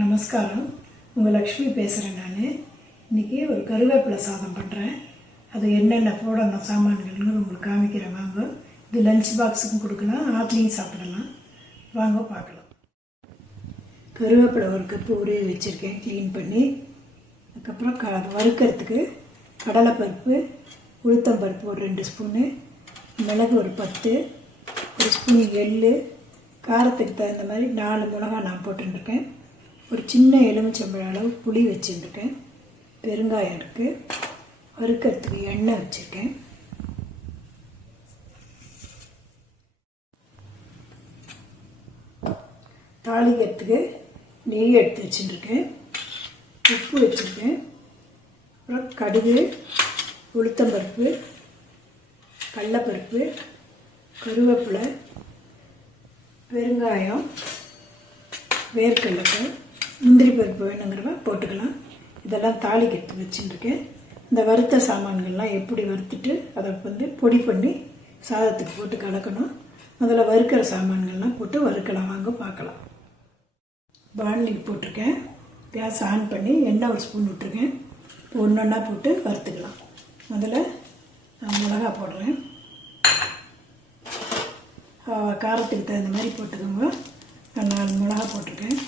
நமஸ்காரம். உங்கள் லக்ஷ்மி பேசுகிறேன். நான் இன்றைக்கி ஒரு கருவேப்பிலை சாதம் பண்ணுறேன். அது என்னென்ன போடணும் சாமான்கள்னு உங்களுக்கு காமிக்கிறேன். வாங்க. இது லஞ்ச் பாக்ஸுக்கும் கொடுக்கலாம், ஆட்லேயும் சாப்பிடலாம். வாங்க பார்க்கலாம். கருவேப்பிலை ஒரு கப்பு உருவி வச்சுருக்கேன், க்ளீன் பண்ணி. அதுக்கப்புறம் வறுக்கிறதுக்கு கடலைப்பருப்பு, உளுத்தம்பருப்பு ஒரு 2 ஸ்பூனு, மிளகு ஒரு 10, ஒரு ஸ்பூன் எள், காரத்துக்கு தகுந்த மாதிரி 4 மிளகாய் நான் போட்டுருக்கேன். ஒரு சின்ன எலுமிச்சம்பழம் அளவு புளி வச்சுருக்கேன். பெருங்காயம் இருக்குது. வறுக்கிறதுக்கு எண்ணெய் வச்சுருக்கேன். தாளிக்கிறதுக்கு நெய் எடுத்து வச்சுருக்கேன். உப்பு வச்சுருக்கேன். அப்புறம் கடுகு, உளுத்தம்பருப்பு, கடலைப்பருப்பு, கருவேப்பிலை, பெருங்காயம், வேர்க்கடலை, முந்திரி பருப்பு வேணுங்கிறவ போட்டுக்கலாம். இதெல்லாம் தாளிக்கிறதுக்கு வச்சுருக்கேன். இந்த வறுத்த சாமான்கள்லாம் எப்படி வறுத்துட்டு அதை பொடி பண்ணி சாதத்துக்கு போட்டு கலக்கணும். முதல்ல வறுக்கிற சாமான்கள்லாம் போட்டு வறுக்கலாம். வாங்க பார்க்கலாம். பாண்லி போட்டிருக்கேன். கேஸ் ஆன் பண்ணி எண்ணெய் ஒரு ஸ்பூன் விட்டுருக்கேன். ஒன்று ஒன்றா போட்டு வறுத்துக்கலாம். முதல்ல நான் மிளகா போடுறேன். காரத்துக்கு தகுந்த மாதிரி போட்டுக்கோங்க. நான் 4 மிளகா போட்டிருக்கேன்.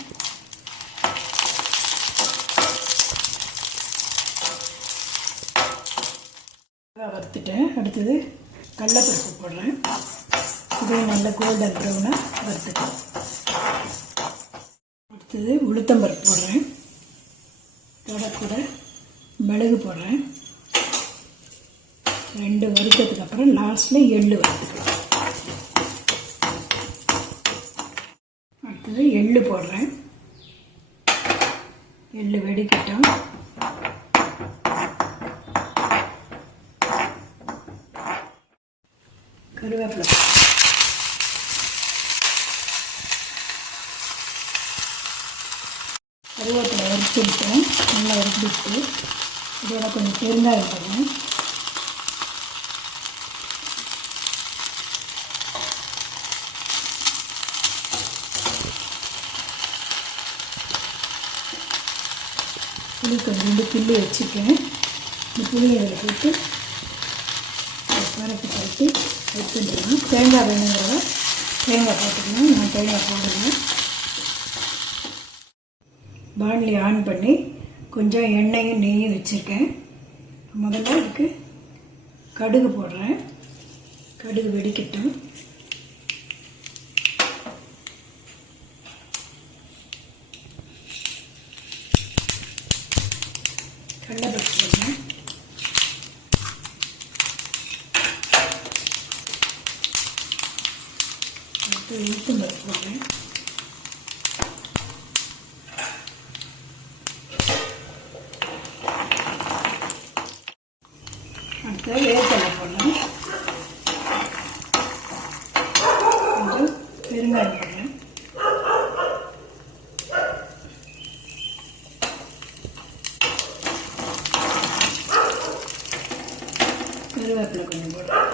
வறுத்துட்டேன். அடுத்தது கடலைப்பருப்பு போடுறேன். இதையும் நல்ல கோல்டன் ப்ரௌனாக வறுத்துட்டேன். அடுத்தது உளுத்தம்பருப்பு போடுறேன். இதோட கூட மிளகு போடுறேன். 2 வறுத்ததுக்கு அப்புறம் லாஸ்ட்டில் எள் வறுத்துக்கலாம். அடுத்தது எள் போடுறேன். எள் வெடிக்கட்டும். கருவேப்பிலை வறுத்துட்டேன். நல்லா வறுத்துட்டு இதோட கொஞ்சம் பெருங்காயம் போடுறேன். புளி கொஞ்சம் கிள்ளி வச்சுருக்கேன். இந்த புளியை அதில் போட்டு பரட்டி எடுத்துக்கலாம். தேங்காய் வேணுங்கிறத தேங்காய் போட்டுக்கலாம். நான் தேங்காய் போடுறேன். பாண்லி ஆன் பண்ணி கொஞ்சம் எண்ணெயும் நெய்யும் வச்சுருக்கேன். முதல்ல இதுக்கு கடுகு போடுறேன். கடுகு வெடிக்கட்டும். கடலைப்பருப்பு போடுறேன். அடுத்து உளுத்தம்பருப்பு போடுறேன். அடுத்து வேர்க்கடலை போடுறேன். கொஞ்சம் பெருங்காயம் போடுறேன். கருவேப்பிலை கொஞ்சம் போடுறேன்.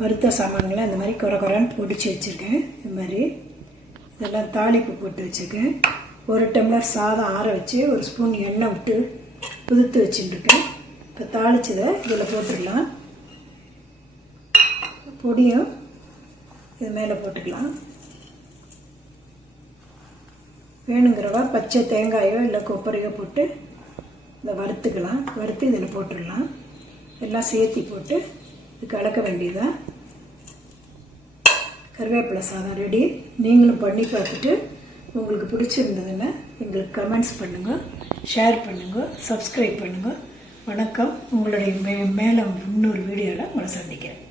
வறுத்த சாமான்களை இந்த மாதிரி குறைன்னு பொடிச்சு வச்சுருக்கேன். இது மாதிரி இதெல்லாம் தாளிப்பு போட்டு வச்சுருக்கேன். 1 டம்ளர் சாதம் ஆற வச்சு 1 ஸ்பூன் எண்ணெய் விட்டு புதுத்து வச்சுட்டுருக்கேன். இப்போ தாளிச்சதை இதில் போட்டுடலாம். பொடியும் இது மேலே போட்டுக்கலாம். வேணுங்கிறவா பச்சை தேங்காயோ இல்லை கொப்பரையோ போட்டு இதை வறுத்துக்கலாம். வறுத்து இதில் போட்டுடலாம். எல்லாம் சேர்த்தி போட்டு இது கலக்க வேண்டியதான். கருவேப்பிலை சாதம் ரெடி. நீங்களும் பண்ணி பார்த்துட்டு உங்களுக்கு பிடிச்சிருந்ததுன்னா எங்களுக்கு கமெண்ட்ஸ் பண்ணுங்கள், ஷேர் பண்ணுங்கள், சப்ஸ்கிரைப் பண்ணுங்கள். வணக்கம். உங்களுடைய மேலே இன்னொரு வீடியோவில் உங்களை சந்திக்கிறேன்.